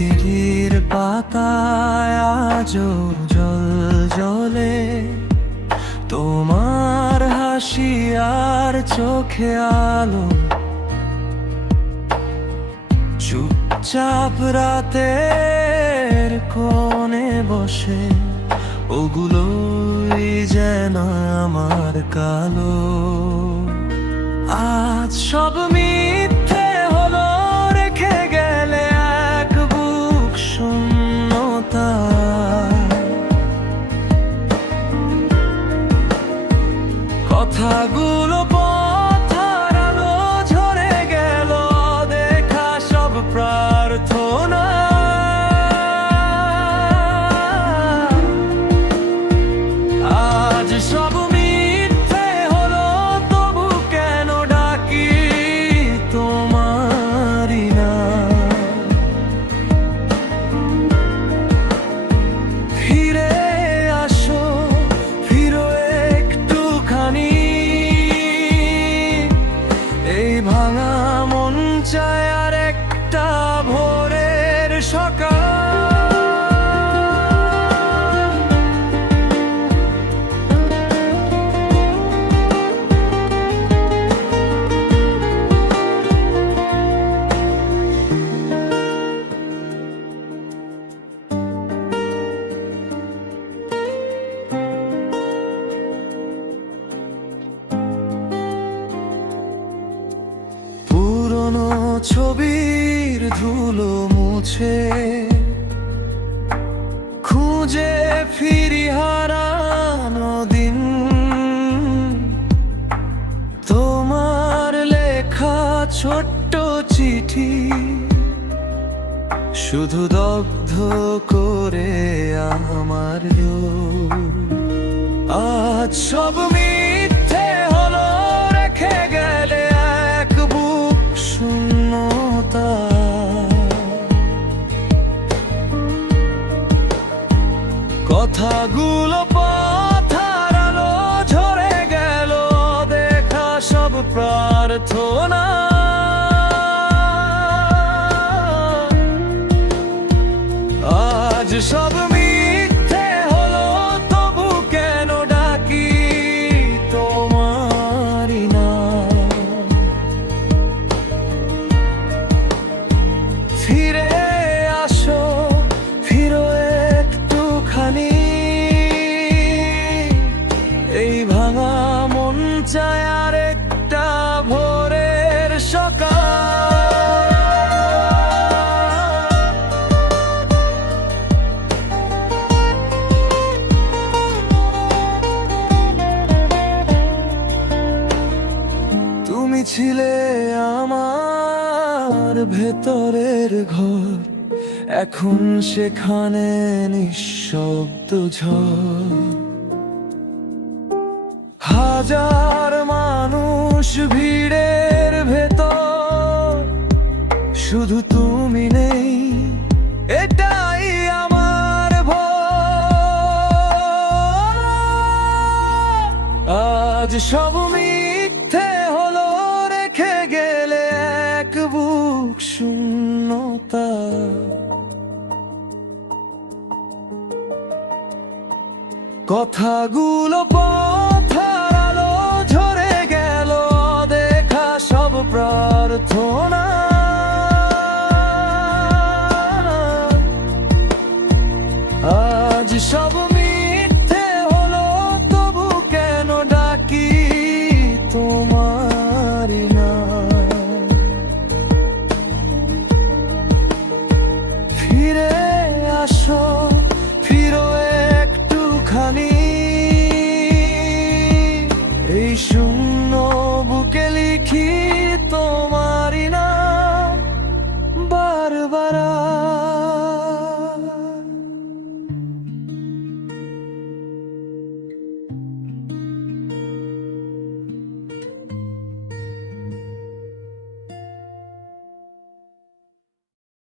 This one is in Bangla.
স্মৃতির পাতায় আজও জল জ্বলে তোমার হাসি আর চোখে আলো। চুপচাপ রাতের কোণে বসে ওগুলোই যেন আমার কালো। আজ সব মিথ্যে হলো, রেখে গেলে এক বুক শূন্যতা। কথাগুলো পথ হারালো, ঝরে গেল দেখা সব প্রার্থনা। আজ সব মিথ্যে হলো, তবু কেন ডাকি তোমারই নাম। ফিরে আসো, ফিরো একটুখানি। এই ভাঙা মন চায় আর একটা ভোরের সকাল। পুরনো ছবির ধুলো মুছে খুঁজে ফিরি হারানো দিন। তোমার লেখা ছোট্ট চিঠি শুধু দগ্ধ করে আমার রূপ। আজ সব মিথ্যে হলো, রেখে গেলে এক বুক শূন্যতা। কথাগুলো পথ হারালো, ঝরে গেল দেখা সব প্রার্থনা। আজ সব মিথ্যে হলো, তবু কেন ডাকি তোমারই নাম। ফিরে আসো, ফিরো একটুখানি। এই ভাঙা মন চায় আর একটা ভোরের সকাল। তুমি ছিলে আমার ভেতরের ঘর, এখন সেখানে নিঃশব্দ ঝড়। হাজার মানুষ ভিড়ের ভেতর, শুধু তুমি নেই, এটাই আমার ভয়। আজ সব মিথ্যে হলো, রেখে গেলে এক বুক শূন্যতা। কথাগুলো পথ হারালো, ঝরে গেল দেখা সব প্রার্থনা। আজ সব মিথ্যে হলো, তবু কেন ডাকি তোমারই নাম। ফিরে আসো, ফিরো একটুখানি। এই শূন্য বুকে লিখি